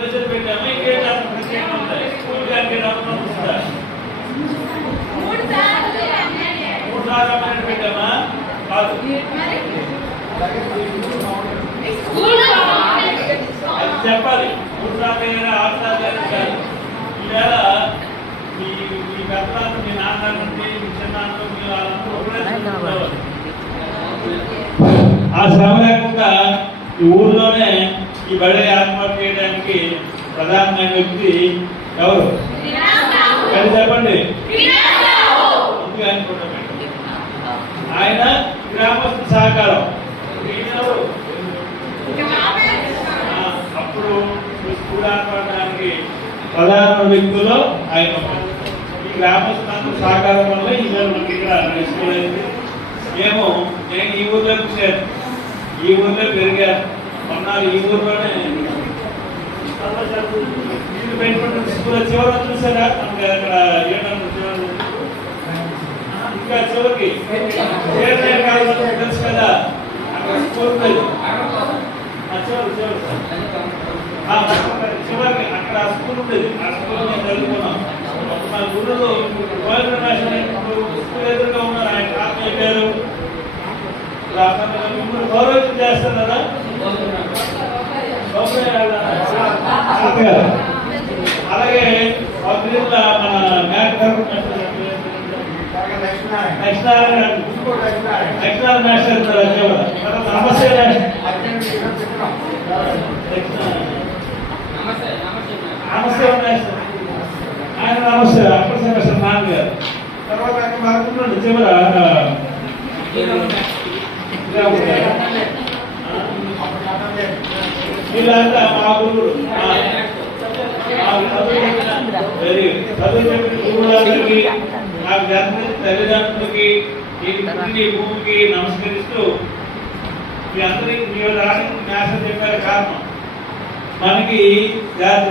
పెట్టాము. ఇంకేం ప్రత్యేకం ఉంటాయి స్కూల్ గారికి రాకుండా మూడు సార్లు పెట్టామా కాదు అది చెప్పాలి. 3 సార్లు అయినా 6 సార్లు అయినా కాదు. ఈవేళ మీ పెద్దలు మీ నాన్న నుండి మీ చిన్నాన్నలు మీ వాళ్ళందరూ ఒకటే ఆ శ్రమ లేకుండా ఈ ఊర్లోనే ఈ బడి ఏర్పాటు చేయడానికి ప్రధానమైన వ్యక్తి ఎవరు చెప్పండి. ఆయన గ్రామస్తు సహకారం. అప్పుడు స్కూల్ ఏర్పడడానికి ప్రధాన వ్యక్తుల్లో ఆయన ఈ గ్రామస్తులందరూ సహకారం వల్ల ఈవేళ మనకి ఇక్కడ స్కూల్ అయింది. నేను ఈ ఊర్లో చూశాను, ఈ ఊర్లో పెరిగాను. కొన్నాళ్ళు ఈ ఊర్లోనే స్కూల్ చివరి చూసారా మనకి అక్కడ ఇంకా చివరికి తెలుసు కదా అక్కడ స్కూల్ చివరికి అక్కడ స్కూల్ ఉండేది. ఆ స్కూల్ మేము చదువుకున్నాం. మా గురువులు స్కూల్ ఎదురుగా ఉన్నారు. ఆయన కాలం చెప్పారు మిమ్మల్ని గౌరవం చేస్తున్నారా? అలాగే మన నెక్స్ట్ మాస్టర్ నమస్తే ఆయన నమస్తే అప్పటి సెమిస్టర్ నాన్నగారు. తర్వాత మరొకటి చివర వీళ్ళంతా మా గురువులు చదువు చెప్పిన గురువులందరికీ నాకు జన్మించిన తల్లిదండ్రులకి ఈ భూమికి నమస్కరిస్తూ మీ అందరికీ మీ రానికి న్యాసం చెప్పారు. కారణం మనకి జాతి